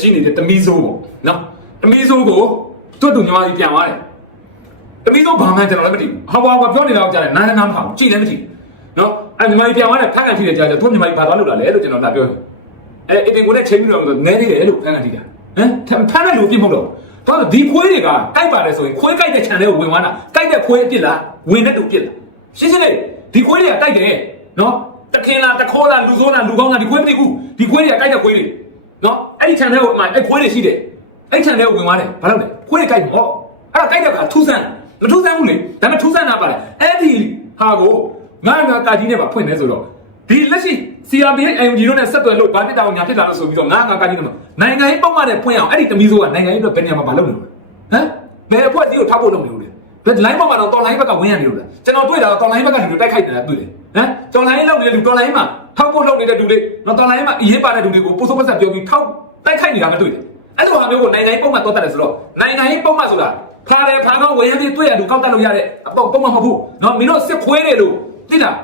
ကြီးနေတဲ့တမီးစိုးပေါ့နော်တမီးစိုးကိုတွတ်တူညီမကြီးပြန်သွားတယ်တမီးစိုးဘာမှကျွန်တော်လည်းမသိဘူးဟာဘာဘာပြောနေတာကိုကြားတယ်နားလည်းနားမထောင်ကြည့်လည်းမကြည့်နော်အဲ့ညီမကြီးပြန်သွားတယ်ဖက်ကန်ကြည့်တယ်ကြားတယ်သူညီမကြီးဘာသွားလို့လာလဲလို့ကျွန်တော်လာပြောတယ်အဲ့အတင်ကိုလည်းချိန်ပြီးတော့နဲနေတယ်လို့ဖက်ကန်ကြည့်တာဟမ်ဖက်တဲ့လူပြစ်မဟုတ်တော့တော့ဒီခွေးတွေကကြိုက်ပါတယ်ဆိုရင်ခွေးကြိုက်တဲ့ခြံထဲကိုဝင်သွားတာကြိုက်တဲ့ခွေးအပြစ်လားဝင်တဲ့လူပြစ်လားရှင်းရှင်းလေးဒီခွေးတွေကကြိုက်တယ်နော်တခင်လားတခေါ်လားလူဆိုးလားလူကောင်းလားဒီခွေးမသိဘူးဒီခွေးတွေကကြိုက်တဲ့ခွေးတွေနော် အဲ့ဒီ channel ကိုအမှအဲ့ခွေးတွေရှိတယ်အဲ့ channel ကိုဝင်သွားတယ်ဘာလို့လဲခွေးတွေကြိုက်ဟောအဲ့ဒါကြိုက်တဲ့ကထူးဆန်းမထူးဆန်းဘူးလေဒါပေမဲ့ထူးဆန်းတာပါလေအဲ့ဒီဟာကိုငါငါတာကြီးနဲ့ပါဖွင့်နေဆိုတော့ဒီလက်ရှိ CRPH AUG တို့နဲ့ဆက်သွယ်လို့ဘာဖြစ်တာကိုညာဖြစ်တာလို့ဆိုပြီးတော့ငါငါကာကြီးနဲ့နိုင်ငံရေးပုံမှန်နဲ့ဖွင့်အောင်အဲ့ဒီတမီးစိုးကနိုင်ငံရေးအတွက်ဘယ်နေရာမှာမလုပ်နေလို့ဟမ်ဘယ်အဖွဲ့အစည်းကိုထောက်ဖို့လုပ်နေလို့လဲဘယ် line ပေါ်မှာတော့ online ဘက်ကဝင်ရနေလို့လားကျွန်တော်တွေ့တာတော့ online ဘက်ကလူတွေတိုက်ခိုက်နေတာတွေ့တယ်ဟမ် online လောက်နေတဲ့လူ online မှာထောက်ဖို့လုပ်နေတဲ့လူတွေနော် online မှာအရေးပါတဲ့လူတွေကိုပို့ဆိုးပတ်ဆက်ပြောပြီးထောက် တိုက်ခိုက်နေတာမတွေ့တယ်အဲ့လိုဟာမျိုးကိုနိုင်ငံရေးပုံမှန်တော့တတ်တယ်ဆိုတော့နိုင်ငံရေးပုံမှန်ဆိုတာဖားတယ်ဖားကောင်းဝယ်ရပြီးတွေ့ရလူကောက်တက်လို့ရတဲ့အပုံပုံမှန်မဟုတ်ဘူးနော်မင်းတို့စစ်ခွေးတယ်လို့သိလား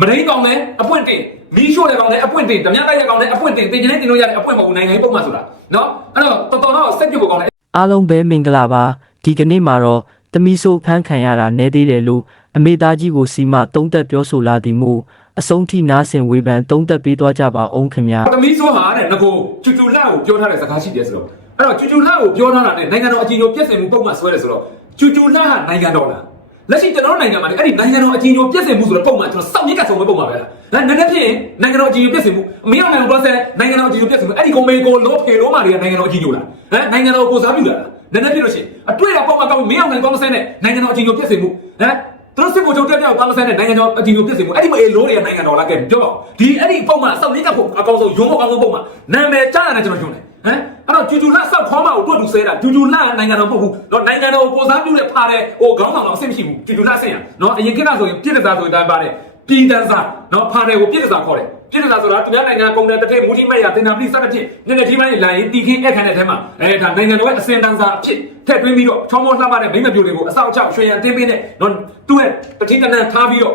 မရင်းကောင်လည်းအပွင့်တင်မီးရှို့တယ်ကောင်လည်းအပွင့်တင်ဓမြတိုက်ရကောင်လည်းအပွင့်တင်တင်ကျင်းတင်လို့ရတဲ့အပွင့်မဟုတ်ဘူးနိုင်ငံရေးပုံမှန်ဆိုတာနော်အဲ့တော့တော်တော်တော့စက်ပြုတ်ကောင်လည်းအားလုံးပဲမင်္ဂလာပါဒီကနေ့မှာတော့တမီဆိုဖန်းခံရတာနဲသေးတယ်လို့အမေသားကြီးကိုစီမသုံးသက်ပြောဆိုလာသည်မို့ အဆုံးထိနားဆင်ဝေဖန်သုံးသက်ပေးသွားကြပါအောင်ခင်ဗျာသမီးဆိုဟာတဲ့ငကိုကျူကျူလှကိုပြောထားတဲ့စကားရှိတယ်ဆိုတော့အဲ့တော့ကျူကျူလှကိုပြောထားတာနဲ့နိုင်ငံတော်အကြီးအကျယ်ပြည့်စုံမှုပုံမှန်ဆွဲတယ်ဆိုတော့ကျူကျူလှဟာနိုင်ငံတော်လားလက်ရှိကျွန်တော်တို့နိုင်ငံမှာလည်းအဲ့ဒီနိုင်ငံတော်အကြီးအကျယ်ပြည့်စုံမှုဆိုတဲ့ပုံမှန်ကျွန်တော်စောင့်ရက်ကဆုံးပဲပုံမှန်ပဲလားနည်းနည်းဖြင့်နိုင်ငံတော်အကြီးအကျယ်ပြည့်စုံမှုအမေကနိုင်ငံတော်ဆက်နိုင်ငံတော်အကြီးအကျယ်ပြည့်စုံမှုအဲ့ဒီကုမ္ပဏီကိုလို့ဖေလို့မှတွေကနိုင်ငံတော်အကြီးအကျယ်လားဟမ်နိုင်ငံတော်ကိုစားပြုတာလားနည်းနည်းပြလို့ရှိရင်အတွေ့အပုံမှန်ကောင်းမင်းအောင်နိုင်ကောင်းမဆဲနဲ့နိုင်ငံတော်အကြီးအကျယ်ပြည့်စုံမှုဟမ် သူတို့စစ်ကိုချုပ်တက်ပြောက်ကောင်းမဆဲနဲ့နိုင်ငံတော်အကြီးအကျယ်ပြည့်စုံမှုအဲ့ဒီမအေလို့တွေကနိုင်ငံတော်လားကဲပြောပါဦးဒီအဲ့ဒီပုံမှန်အစောင့်ရက်ကပုံအကောင်းဆုံးရုံးမကောင်းဆုံးပုံမှန်နာမည်ကြားရတယ်ကျွန်တော်ယုံတယ်ဟမ်အဲ့တော့ဂျူဂျူလာဆောက်ခေါ်မကိုတွေ့တူဆဲတာဂျူဂျူလာနိုင်ငံတော်မဟုတ်ဘူးเนาะနိုင်ငံတော်ကိုကိုစားပြုတဲ့ဖာတဲ့ဟိုခေါင်းဆောင်တော့အဆင်မရှိဘူးဂျူဂျူလာဆင်ရเนาะအရင်ခေတ်ကဆိုရင်ပြည်တစားဆိုရင်တိုင်းပါတယ် ပြည်တန်းစားနော်ဖာတယ်ကိုပြည်တန်းစားခေါ်တယ်ပြည်တန်းစားဆိုတာသူများနိုင်ငံကုန်တဲ့တစ်ထည့်မူတိမဲ့ရတင်နာပတိစသဖြင့်ညနေကြီးပိုင်းလာရင်တီခင်းအဲ့ခံတဲ့ထဲမှာအဲဒါနိုင်ငံတော်ရဲ့အစင်တန်းစားအဖြစ်ထည့်သွင်းပြီးတော့ချောင်းမောလှပတဲ့မိမပြိုတွေကိုအဆောက်အချရွှေရန်တင်းပေးတဲ့နော်သူ့ရဲ့တတိတန်းထားပြီးတော့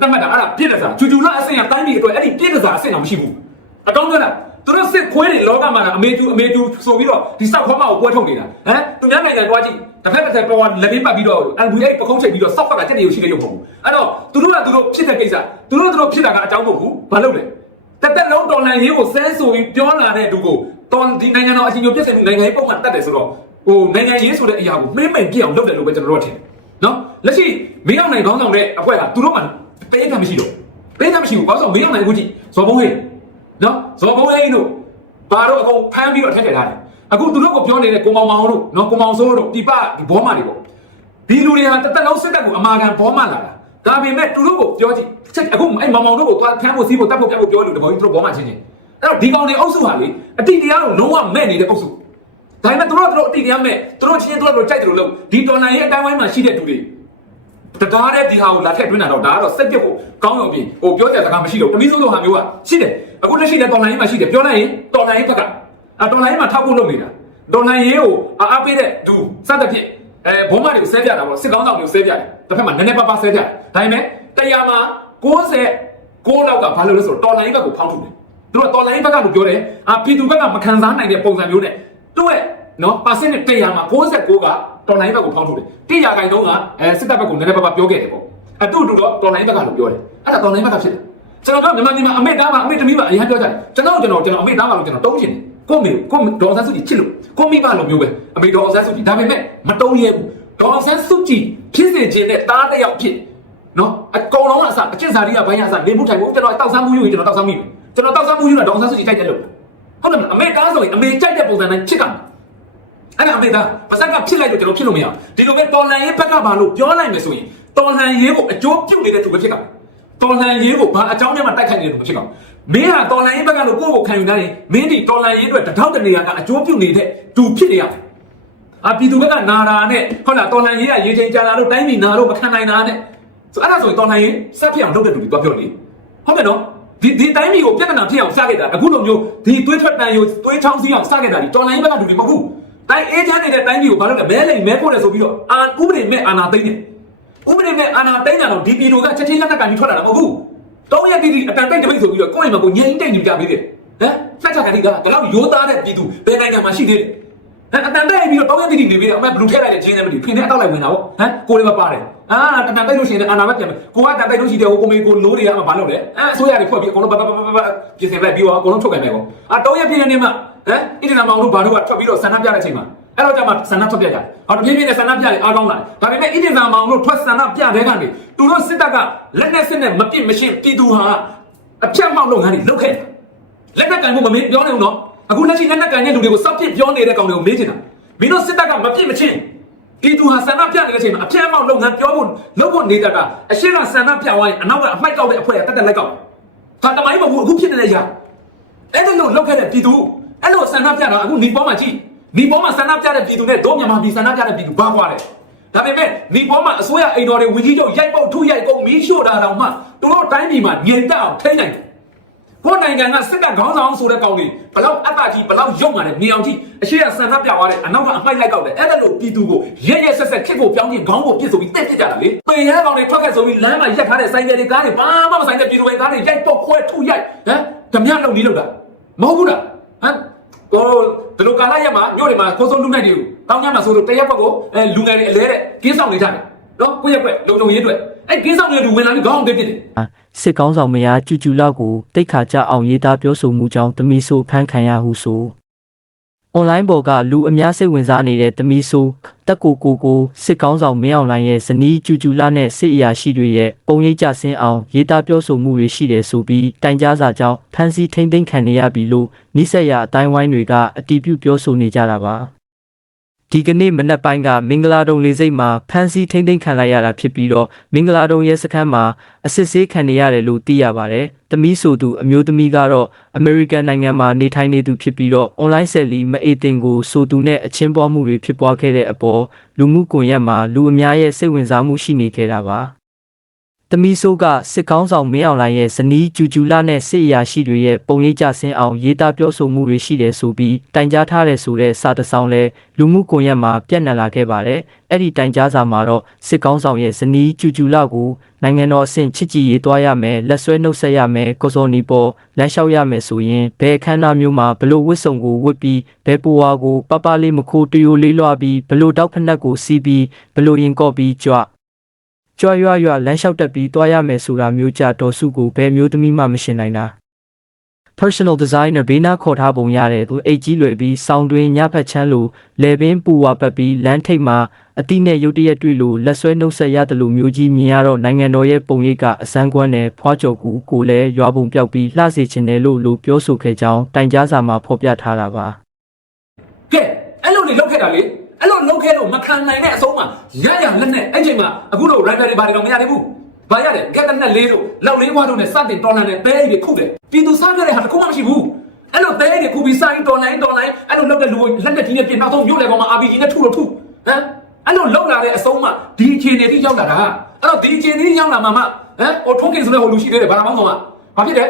တတ်မှတ်တာအဲ့ဒါပြည်တန်းစားချူချူလားအစင်ရတိုင်းပြည်အတွက်အဲ့ဒီပြည်တန်းစားအစင်တော့မရှိဘူးအကောင်းဆုံးလားသူတို့စစ်ခွေးတွေလောကမှာအမေတူအမေတူဆိုပြီးတော့ဒီစောက်ခွားမကိုပွဲထုတ်နေတာဟမ်သူများနိုင်ငံတွားကြည့် တစ်ဖက်တစ်ဖက်ပေါ်လက်ပြီးပတ်ပြီးတော့ LVA ပကုံးချိန်ပြီးတော့စောက်ကကတက်တယ်ရှိနေရုံမဟုတ်ဘူးအဲ့တော့သူတို့ကသူတို့ဖြစ်တဲ့ကိစ္စသူတို့သူတို့ဖြစ်တာကအကြောင်းမဟုတ်ဘူးဘာလို့လဲတက်တက်လုံးတော်လန်ရေးကိုစမ်းဆိုပြီးပြောလာတဲ့သူကိုတော်ဒီနိုင်ငံတော်အကြီးအကျယ်ပြည့်စုံနိုင်ငံရေးပုံမှန်တက်တယ်ဆိုတော့ဟိုနိုင်ငံရေးဆိုတဲ့အရာကိုမှိမ့်မှိန်ပြအောင်လုပ်တယ်လို့ပဲကျွန်တော်တို့ထင်တယ်နော်လက်ရှိမင်းအောင်နိုင်ခေါင်းဆောင်တဲ့အဖွဲ့ကသူတို့မှပေးခံမရှိတော့ပေးခံမရှိဘူးဘာလို့ဆိုမင်းအောင်နိုင်အခုကြည့်ဇော်ဘုံဟေးနော်ဇော်ဘုံဟေးတို့ဘာတော့အကုန်ဖမ်းပြီးတော့ထက်ထည့်ထားတယ် အခုသူတို့ကပြောနေတဲ့ကိုမောင်မောင်တို့နော်ကိုမောင်စိုးတို့ဒီပဒီဘောမတွေပေါ့ဒီလူတွေဟာတသက်လုံးစစ်တပ်ကိုအမာခံဘောမလာတာဒါပေမဲ့သူတို့ကိုပြောကြည့်ချက်အခုအဲ့မောင်မောင်တို့ကိုသွားဖမ်းဖို့စီးဖို့တတ်ဖို့ပြတ်ဖို့ပြောလို့တဘောကြီးသူတို့ဘောမချင်းချင်းအဲ့တော့ဒီကောင်တွေအုပ်စုဟာလေအတိတရားကိုလုံးဝမဲ့နေတဲ့အုပ်စုဒါပေမဲ့သူတို့ကသူတို့အတိတရားမဲ့သူတို့ချင်းချင်းသူတို့ကြိုက်တယ်လို့လို့ဒီတော်လိုင်းရဲ့အတိုင်းဝိုင်းမှာရှိတဲ့သူတွေတကားတဲ့ဒီဟာကိုလာထည့်တွင်းတာတော့ဒါကတော့စက်ပြစ်ဖို့ကောင်းရုံပြင်ဟိုပြောကြစကားမရှိတော့တမီးစိုးလိုဟာမျိုးကရှိတယ်အခုလက်ရှိတဲ့တော်လိုင်းမှာရှိတယ်ပြောလိုက်ရင်တော်လိုင်းဘက်က အတော်လိုင်းမှာထောက်ဖို့လုပ်နေတာတော်လိုင်းရေးကိုအားပေးတဲ့သူစသဖြင့်အဲဘုံမတွေကိုဆဲပြတာပေါ့စစ်ကောင်းဆောင်တွေကိုဆဲပြတယ်တစ်ဖက်မှာနည်းနည်းပါးပါးဆဲပြတယ်ဒါပေမဲ့တရားမှာ96လောက်ကဘာလို့လဲဆိုတော့တော်လိုင်းဘက်ကိုဖောင်းထုတ်တယ်သူတို့ကတော်လိုင်းဘက်ကလို့ပြောတယ်အာပြည်သူဘက်ကမခံစားနိုင်တဲ့ပုံစံမျိုးနဲ့သူ့ရဲ့နော်ပါစင်နဲ့တရားမှာ69ကတော်လိုင်းဘက်ကိုဖောင်းထုတ်တယ်တရားခိုင်တုံးကအဲစစ်တပ်ဘက်ကိုနည်းနည်းပါးပါးပြောခဲ့တယ်ပေါ့အတူတူတော့တော်လိုင်းဘက်ကလို့ပြောတယ်အဲ့ဒါတော်လိုင်းဘက်ကဖြစ်တယ်ကျွန်တော်ကမြန်မာပြည်မှာအမေသားမှာအမေသမီးမှာအရင်ပြောကြတယ်ကျွန်တော်ကျွန်တော်ကျွန်တော်အမေသားမှာလို့ကျွန်တော်တုံးချင်တယ် ကိုမေကိုဒေါ်ဆန်းစုကြည်ချစ်လို့ကိုမိမလိုမျိုးပဲအမေဒေါ်ဆန်းစုကြည်ဒါပေမဲ့မတုံးရဲဘူးဒေါ်ဆန်းစုကြည်ဖြစ်စေခြင်းနဲ့တားတစ်ယောက်ဖြစ်နော်အကောင်လုံးကအစအကျင့်စာရီကဘိုင်းအစနေမှုထိုင်ဖို့ကျွန်တော်တောက်ဆန်းမှုယူရင်ကျွန်တော်တောက်ဆန်းမိတယ်ကျွန်တော်တောက်ဆန်းမှုယူတာဒေါ်ဆန်းစုကြည်တိုက်တယ်လို့ဟုတ်တယ်မလားအမေတားဆိုရင်အမေကြိုက်တဲ့ပုံစံတိုင်းချစ်ကအဲ့ဒါအမေသားပါစက်ကဖြစ်လိုက်လို့ကျွန်တော်ဖြစ်လို့မရဒီလိုပဲတော်လန်ရေးဘက်ကဘာလို့ပြောလိုက်မယ်ဆိုရင်တော်လန်ရေးကိုအကျိုးပြုနေတဲ့သူပဲဖြစ်ကတော်လန်ရေးကိုဘာအကြောင်းနဲ့မှတိုက်ခိုက်နေတဲ့သူမဖြစ်ကောင် မင်းဟာတော်လိုင်းရေးဘက်ကတော့ကိုယ့်ကိုခံယူနိုင်ရင်မင်းဒီတော်လိုင်းရေးအတွက်တထောက်တနေရာကအကျိုးပြုနေတဲ့သူဖြစ်နေရတယ်။အာပြည်သူဘက်ကနာတာနဲ့ဟုတ်လားတော်လိုင်းရေးကရေချိန်ကြာလာတော့တိုင်းပြည်နာတော့မခံနိုင်တာနဲ့ဆိုအဲ့ဒါဆိုရင်တော်လိုင်းရေးဆက်ဖြစ်အောင်လုပ်တဲ့သူတွေပြောပြောလေ။ဟုတ်ကဲ့နော်ဒီဒီတိုင်းပြည်ကိုပြဿနာဖြစ်အောင်စခဲ့တာအခုလိုမျိုးဒီသွေးထွက်တန်ရိုသွေးချောင်းစီးအောင်စခဲ့တာဒီတော်လိုင်းရေးဘက်ကလူတွေမဟုတ်ဘူး။တိုင်းအေးချမ်းနေတဲ့တိုင်းပြည်ကိုဘာလို့လဲမဲလိမ်မဲဖို့လဲဆိုပြီးတော့အာဥပဒေမဲ့အာဏာသိမ်းတယ်။ဥပဒေမဲ့အာဏာသိမ်းတာတော့ဒီပြည်သူကချက်ချင်းလက်နက်ကန်ပြီးထွက်လာတာမဟုတ်ဘူး။ တောင်းရတိတိအတန်တိုက်တပိတ်ဆိုပြီးတော့ကိုယ့်အိမ်မှာကိုညင်တိတ်နေကြပေးတယ်ဟနှက်ချခတိကဘယ်လောက်ရိုးသားတဲ့ပြည်သူဘယ်နိုင်ငံမှာရှိသေးလဲဟမ်အတန်တိုက်ပြီးတော့တောင်းရတိတိနေပြီးတော့အမေဘလူးထည့်လိုက်တဲ့ချင်းနဲ့မသိဖင်နဲ့အတောက်လိုက်ဝင်တာပေါ့ဟမ်ကိုယ်လည်းမပါတယ်အာတန်တိုက်လို့ရှိရင်အာနာမပြန်မယ်ကိုကတန်တိုက်လို့ရှိတယ်ဟိုကိုမေကိုနိုးတွေကမှဘာလုပ်လဲအဲအစိုးရတွေဖွဲ့ပြီးအကုန်လုံးဘာဘာဘာဘာပြင်ဆင်လိုက်ပြီးတော့အကုန်လုံးထုတ်ပြန်မယ်ပေါ့အာတောင်းရပြည့်နေမှာဟမ်ဣတိနာမောင်တို့ဘာတို့ကထွက်ပြီးတော့ဆန္ဒပြတဲ့အချိန်မှာ အဲ့တော့ကျမှဆန္ဒထွက်ပြကြတယ်။ဟောတပြင်းပြင်းနဲ့ဆန္ဒပြတယ်အားကောင်းလာတယ်။ဒါပေမဲ့ဣတိနာမောင်တို့ထွက်ဆန္ဒပြတဲ့ကနေသူတို့စစ်တပ်ကလက်နဲ့စစ်နဲ့မပြစ်မရှင်းပြည်သူဟာအပြတ်မောက်လုပ်ငန်းတွေလုပ်ခဲ့တယ်။လက်နက်ကန်မှုမမေးပြောနေဘူးနော်အခုလက်ရှိလက်နက်ကန်တဲ့လူတွေကိုစောက်ပြစ်ပြောနေတဲ့ကောင်တွေကိုမေးချင်တာမင်းတို့စစ်တပ်ကမပြစ်မချင်းဒီသူဟာဆန္ဒပြနေတဲ့အချိန်မှာအပြတ်မောက်လုပ်ငန်းပြောဖို့လုပ်ဖို့နေတဲ့ကအရှိကဆန္ဒပြဝိုင်းအနောက်ကအမိုက်ကောက်တဲ့အဖွဲကတက်တက်လက်ကောက်ဟာတမိုင်းမဟုတ်အခုဖြစ်နေတဲ့ຢာအဲ့ဒါလို့လုပ်ခဲ့တဲ့ပြည်သူအဲ့လိုဆန္ဒပြတာအခုနေပေါ်မှာကြည့် နေပေါ်မှာဆန္ဒပြတဲ့ပြည်သူနဲ့တို့မြန်မာပြည်ဆန္ဒပြတဲ့ပြည်သူဘာကွာလဲဒါပေမဲ့နေပေါ်မှာအစိုးရအိမ်တော်တွေဝီကြီးချုပ်ရိုက်ပုတ်ထုရိုက်ကုန်မီးရှို့တာတောင်မှသူတို့တိုင်းပြည်မှာငြိမ်သက်အောင်ထိန်းနိုင်တယ်ကိုယ်နိုင်ငံကစစ်တပ်ခေါင်းဆောင်ဆိုတဲ့ကောင်တွေဘလောက်အတ္တကြီးဘလောက်ရုပ်မာတယ်မြင်အောင်ကြည့်အရှိရဆန္ဒပြသွားတယ်အနောက်ကအမိုက်လိုက်ကောက်တယ်အဲ့ဒါလို့ပြည်သူကိုရဲရဲဆက်ဆက်ခစ်ကိုပြောင်းချင်းခေါင်းကိုပြစ်ဆိုပြီးတက်ပြစ်ကြတာလေပင်ရဲကောင်တွေထွက်ခဲ့ဆိုပြီးလမ်းမှာရက်ထားတဲ့ဆိုင်ကယ်တွေကားတွေဘာမှမဆိုင်တဲ့ပြည်သူတွေကားတွေရိုက်တော့ခွဲထုရိုက်ဟမ်ဓမြလုံနေလို့တာမဟုတ်ဘူးလားဟမ် ကိုဒီလိုကာလရက်မှာညို့တွေမှာကိုစိုးလူနိုင်တွေကိုတောင်းကြမှာဆိုလို့တရက်ဘက်ကိုအဲလူငယ်တွေအလဲတဲ့ကင်းဆောင်နေကြတယ်နော်ကိုရက်ွက်လုံလုံရေးအတွက်အဲကင်းဆောင်နေတဲ့လူဝင်လာပြီးခေါင်းကိုပြစ်တယ်စစ်ကောင်းဆောင်မယားကျူကျူလောက်ကိုတိတ်ခါကြအောင်ရေးသားပြောဆိုမှုကြောင့်တမီဆိုဖမ်းခံရဟုဆို အွန်လိုင်းပေါ်ကလူအများစိတ်ဝင်စားနေတဲ့တမီဆိုတက်ကိုကိုကိုစစ်ကောင်းဆောင်မင်းအောင်လိုင်းရဲ့ဇနီးကျူကျူလာနဲ့စစ်အရာရှိတွေရဲ့ပုံရိပ်ကြဆင်းအောင်ရေးသားပြောဆိုမှုတွေရှိတယ်ဆိုပြီးတိုင်ကြားစာကြောင့်ဖမ်းဆီးထိမ့်သိမ်းခံနေရပြီလို့နိဆက်ရအတိုင်းဝိုင်းတွေကအတီးပြုပြောဆိုနေကြတာပါ ဒီကနေ့မနက်ပိုင်းကမင်္ဂလာတုံလေးစိတ်မှာဖမ်းဆီးထိမ့်သိမ်းခံလိုက်ရတာဖြစ်ပြီးတော့မင်္ဂလာတုံရဲစခန်းမှာအစစ်ဆေးခံနေရတယ်လို့သိရပါတယ်။တမီးဆိုသူအမျိုးသမီးကတော့အမေရိကန်နိုင်ငံမှာနေထိုင်နေသူဖြစ်ပြီးတော့ online ဆက်လီမအေတင်ကိုဆိုသူနဲ့အချင်းပွားမှုတွေဖြစ်ပွားခဲ့တဲ့အပေါ်လူမှုကွန်ရက်မှာလူအများရဲ့စိတ်ဝင်စားမှုရှိနေခဲ့တာပါ။ တမီဆိုးကစစ်ကောင်းဆောင်မင်းအောင်လှိုင်ရဲ့ဇနီးကျူကျူလာနဲ့စစ်အရာရှိတွေရဲ့ပုံရိပ်ကြဆင်းအောင်ရေးသားပြောဆိုမှုတွေရှိတယ်ဆိုပြီးတိုင်ကြားထားတဲ့ဆိုတဲ့စာတစ်စောင်လဲလူမှုကွန်ရက်မှာပြန့်နှံ့လာခဲ့ပါတယ်။အဲ့ဒီတိုင်ကြားစာမှာတော့စစ်ကောင်းဆောင်ရဲ့ဇနီးကျူကျူလာကိုနိုင်ငံတော်အဆင့်ချစ်ကြည်ရေးသွားရမယ်လက်ဆွဲနှုတ်ဆက်ရမယ်ကိုစောနီပေါ်လမ်းလျှောက်ရမယ်ဆိုရင်ဘယ်အခမ်းအနားမျိုးမှာဘလို့ဝတ်စုံကိုဝတ်ပြီးဘယ်ပူဝါကိုပပလေးမခိုးတရိုလေးလွှားပြီးဘလို့တောက်ဖက်နှက်ကိုစီးပြီးဘလို့ရင်ကော့ပြီးကြွ ကြွရွရွလမ်းလျှောက်တက်ပြီးတွားရမယ်ဆိုတာမျိုးကြတော်စုကိုဘယ်မျိုးသမီးမှမရှင်နိုင်တာ personal designer ဘေးနားခေါ်ထားပုံရတယ်သူအိတ်ကြီးလွယ်ပြီးစောင်းတွင်ညဖက်ချမ်းလိုလေပင်ပူဝါပတ်ပြီးလမ်းထိပ်မှာအတိနဲ့ရုတ်တရက်တွေ့လို့လက်ဆွဲနှုတ်ဆက်ရတယ်လို့မျိုးကြီးမြင်ရတော့နိုင်ငံတော်ရဲ့ပုံရိပ်ကအစမ်းကွမ်းနဲ့ဖွားကြော်ကူကိုလည်းရွာပုံပြောက်ပြီးလှစေချင်တယ်လို့လို့ပြောဆိုခဲ့ကြောင်းတိုင်ကြားစာမှာဖော်ပြထားတာပါ ကဲအဲ့လိုနေလောက်ခဲ့တာလေ အဲ့လိုလောက်ခဲ့လို့မခံနိုင်တဲ့အဆုံးမှာရရလက်နဲ့အဲ့ချိန်မှာအခုတော့ rider တွေဘာတွေတော့မရသေးဘူးဘာရတယ်ကက်တနက်လေးတို့လောက်လေးဘွားတို့နဲ့စတင်တော်လန်နဲ့ပဲရီခုတယ်ပြည်သူစားခဲ့တဲ့ဟာတစ်ခုမှမရှိဘူးအဲ့လိုပဲရီခုပြီးစားရင်တော်နိုင်တော်နိုင်အဲ့လိုလောက်တဲ့လူကိုလက်နဲ့ကြီးနဲ့ပြင်နောက်ဆုံးမြို့လေကောင်မှာ RPG နဲ့ထုလို့ထုဟမ်အဲ့လိုလောက်လာတဲ့အဆုံးမှာဒီအခြေအနေကြီးရောက်လာတာအဲ့တော့ဒီအခြေအနေကြီးရောက်လာမှာမှဟမ်ဟိုထုံးကင်ဆိုတဲ့ဟိုလူရှိသေးတယ်ဘာမှမဟုတ်မှာဘာဖြစ်တယ်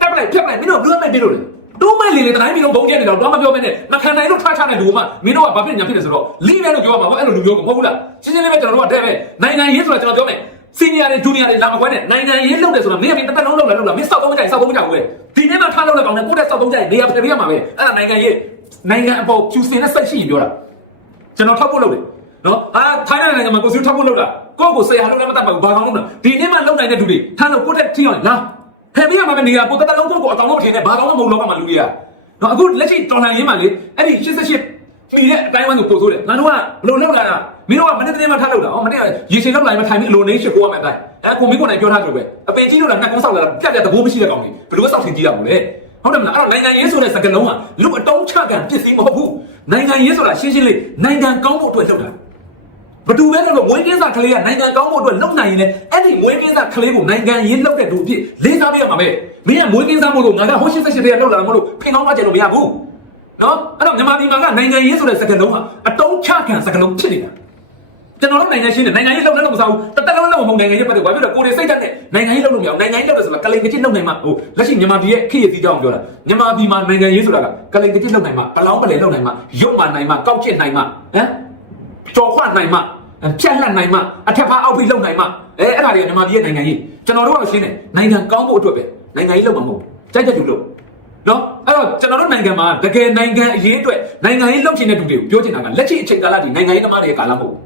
တက်ပလိုက်ဖြတ်ပလိုက်မင်းတို့ဘယ်လိုမှမပြေလို့လဲ တော့မလေးလေတိုင်းပြည်လုံးဘုံကျက်နေတော့တော့မပြောမနဲ့မခံနိုင်လို့ထားချတဲ့လူကမှမင်းတို့ကဘာဖြစ်ညာဖြစ်နေဆိုတော့လီးပဲလို့ပြောမှာပေါ့အဲ့လိုလူမျိုးကမဟုတ်ဘူးလားရှင်းရှင်းလေးပဲကျွန်တော်တို့ကတဲ့ပဲနိုင်ငံရေးဆိုတာကျွန်တော်ပြောမယ်စီနီယာတွေဂျူနီယာတွေလာမခွဲနဲ့နိုင်ငံရေးလုပ်တယ်ဆိုတာမင်းကမင်းတစ်သက်လုံးလုပ်လာလုပ်လာမင်းစောက်သုံးမကြိုက်စောက်သုံးမကြိုက်ဘူးပဲဒီနေ့မှထားလုပ်တဲ့ကောင်နဲ့ကိုယ့်တက်စောက်သုံးကြိုက်နေရာပြပြရမှာပဲအဲ့ဒါနိုင်ငံရေးနိုင်ငံအပေါ်ကျူစင်နဲ့စိတ်ရှိရင်ပြောတာကျွန်တော်ထောက်ဖို့လုပ်တယ်နော်အာထိုင်းနိုင်ငံမှာကိုစုထောက်ဖို့လုပ်တာကိုယ့်ကိုဆရာလုပ်လည်းမတတ်ပါဘူးဘာကောင်လုပ်တာဒီနေ့မှလုပ်နိုင်တဲ့လူတွေထားလို့ကိုယ့်တက်ထိအောင်လာ ဖယ်ပြရမှာပဲနေရာကိုတက်တက်လုံးကိုယ့်ကိုအကောင်လို့ထင်တယ်ဘာကောင်မှမဟုတ်လောကမှာလူတွေကနော်အခုလက်ရှိတော်လန်ရင်းမှာလေအဲ့ဒီ88မိတဲ့အတိုင်းဝမ်းကိုပို့ဆိုးတယ်ငါတို့ကဘလို့လောက်လာတာမင်းတို့ကမနေ့တနေ့မှထားလောက်တာဟောမနေ့ကရေချိန်လောက်လာရင်မထိုင်ပြီးအလိုနေရှိကိုရမယ်အတိုင်းအဲကိုမင်းကိုနိုင်ပြောထားကြလို့ပဲအပင်ကြီးလို့လားနှက်ကုန်းဆောက်လာတာပြက်ပြက်သဘောမရှိတဲ့ကောင်တွေဘလို့ဆောက်ထင်ကြည့်ရမို့လေဟုတ်တယ်မလားအဲ့တော့နိုင်ငံရေးဆိုတဲ့စကားလုံးကလူအတုံးချကန်ပစ္စည်းမဟုတ်ဘူးနိုင်ငံရေးဆိုတာရှင်းရှင်းလေးနိုင်ငံကောင်းဖို့အတွက်လုပ်တာ ဘသူပဲလို့မွေးကင်းစားကလေးကနိုင်ငံကောင်းဖို့အတွက်လုပ်နိုင်ရင်လည်းအဲ့ဒီမွေးကင်းစားကလေးကိုနိုင်ငံရေးလုပ်တဲ့သူအဖြစ်လေးစားပေးရမှာပဲမင်းကမွေးကင်းစားမို့လို့ငါကဟို88တည်းကလောက်လာတာမဟုတ်လို့ဖင်ကောင်းမကျလို့မရဘူးနော်အဲ့တော့မြန်မာပြည်မှာကနိုင်ငံရေးဆိုတဲ့စကားလုံးကအတုံးချခံစကားလုံးဖြစ်နေတာကျွန်တော်တို့နိုင်ငံရှင်းတယ်နိုင်ငံရေးလုပ်လည်းလုပ်မစားဘူးတစ်သက်လုံးလုံးမဟုတ်နိုင်ငံရေးပတ်သက်ဘာဖြစ်လို့ကိုယ်တွေစိတ်ဓာတ်နဲ့နိုင်ငံရေးလုပ်လို့မရအောင်နိုင်ငံရေးလုပ်တယ်ဆိုတာကလိန်ကချစ်လုပ်နိုင်မှဟိုလက်ရှိမြန်မာပြည်ရဲ့ခေတ်ရည်ကြောင်းပြောတာမြန်မာပြည်မှာနိုင်ငံရေးဆိုတာကကလိန်ကချစ်လုပ်နိုင်မှကလောင်းပလဲလုပ်နိုင်မှရုပ်မှနိုင်မှကောက်ချစ်နိုင်မှဟမ် ကြော်ခွနိုင်မှဖြတ်လှတ်နိုင်မှအထက်ဖားအောက်ဖိလုပ်နိုင်မှအဲအဲ့ဒါတွေကမြန်မာပြည်ရဲ့နိုင်ငံရေးကျွန်တော်တို့ကရှင်းတယ်နိုင်ငံကောင်းဖို့အတွက်ပဲနိုင်ငံရေးလုပ်မှာမဟုတ်ဘူးကြိုက်တဲ့သူလုပ်နော်အဲ့တော့ကျွန်တော်တို့နိုင်ငံမှာတကယ်နိုင်ငံအရေးအတွက်နိုင်ငံရေးလှုပ်ချင်တဲ့သူတွေကိုပြောချင်တာကလက်ရှိအချိန်ကာလဒီနိုင်ငံရေးသမားတွေရဲ့ကာလမဟုတ်ဘူး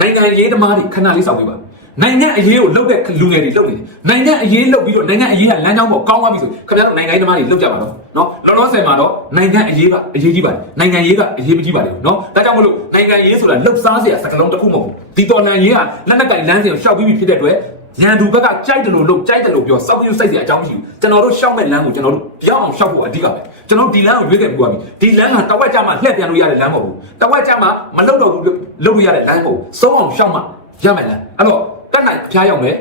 နိုင်ငံရေးသမားတွေခဏလေးစောင့်ပေးပါ နိုင်ငံအရေးကိုလှုပ်တဲ့လူငယ်တွေလှုပ်နေတယ်နိုင်ငံအရေးလှုပ်ပြီးတော့နိုင်ငံအရေးကလမ်းကြောင်းပေါ်ကောင်းသွားပြီဆိုခင်ဗျားတို့နိုင်ငံရေးသမားတွေလှုပ်ကြပါတော့နော်လောလောဆယ်မှာတော့နိုင်ငံအရေးကအရေးကြီးပါတယ်နိုင်ငံရေးကအရေးမကြီးပါဘူးနော်ဒါကြောင့်မလို့နိုင်ငံရေးဆိုတာလှုပ်ရှားစရာစကားလုံးတစ်ခုမဟုတ်ဘူးဒီတော်လှန်ရေးကလက်နက်ကင်လမ်းစဉ်ကိုရှောက်ပြီးပြီဖြစ်တဲ့အတွက်ရန်သူဘက်ကကြိုက်တယ်လို့လို့ကြိုက်တယ်လို့ပြောစောက်ပြူစိတ်စရာအကြောင်းမရှိဘူးကျွန်တော်တို့ရှောက်မဲ့လမ်းကိုကျွန်တော်တို့ရောက်အောင်ရှောက်ဖို့အဓိကပဲကျွန်တော်တို့ဒီလမ်းကိုရွေးခဲ့ပြီးပါပြီဒီလမ်းကတဝက်ကြမှာလှည့်ပြန်လို့ရတဲ့လမ်းမဟုတ်ဘူးတဝက်ကြမှာမလုပ်တော့ဘူးလုပ်လို့ရတဲ့လမ်းမဟုတ်ဘူးစုံအောင်ရှောက်မှရမယ်လမ်းအဲ့တော့ တက်နိုင်ဖျားရောက်မယ်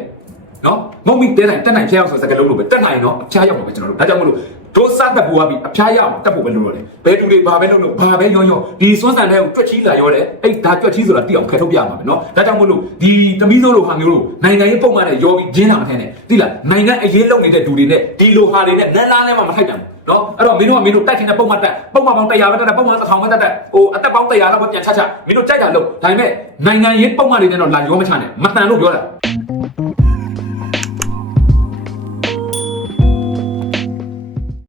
နော်မုံမိတဲနိုင်တက်နိုင်ဖျားရောက်ဆိုစကားလုံးလို့ပဲတက်နိုင်တော့အဖျားရောက်မှာပဲကျွန်တော်တို့ဒါကြောင့်မလို့တို့စတက်ပူသွားပြီအဖျားရောက်တက်ဖို့ပဲလုပ်ရတယ်ဘယ်သူတွေဘာပဲလုပ်လို့ဘာပဲရောရောဒီစွန်းဆန်တဲ့ကိုတွက်ချီးလာရောတယ်အဲ့ဒါတွက်ချီးဆိုတာတိအောင်ဖယ်ထုတ်ပြရမှာပဲနော်ဒါကြောင့်မလို့ဒီတမီးစိုးလိုဟာမျိုးလို့နိုင်ငံရေးပုံမှန်နဲ့ရောပြီးဂျင်းလာမထင်နဲ့တိလားနိုင်ငံအရေးလုပ်နေတဲ့သူတွေနဲ့ဒီလိုဟာတွေနဲ့နန်းလားနဲ့မှမထိုက်တန်ဘူး နော်အဲ့တော့မင်းတို့ကမင်းတို့တိုက်ချင်တဲ့ပုံမှန်တက်ပုံမှန်ပေါင်း100ပဲတက်တက်ပုံမှန်1000ပဲတက်တက်ဟိုအသက်ပေါင်း100လောက်ပဲပြန်ချချမင်းတို့ကြိုက်တာလို့ဒါပေမဲ့နိုင်ငံရေးပုံမှန်တွေနဲ့တော့လာရောမချနဲ့မတန်လို့ပြောတာ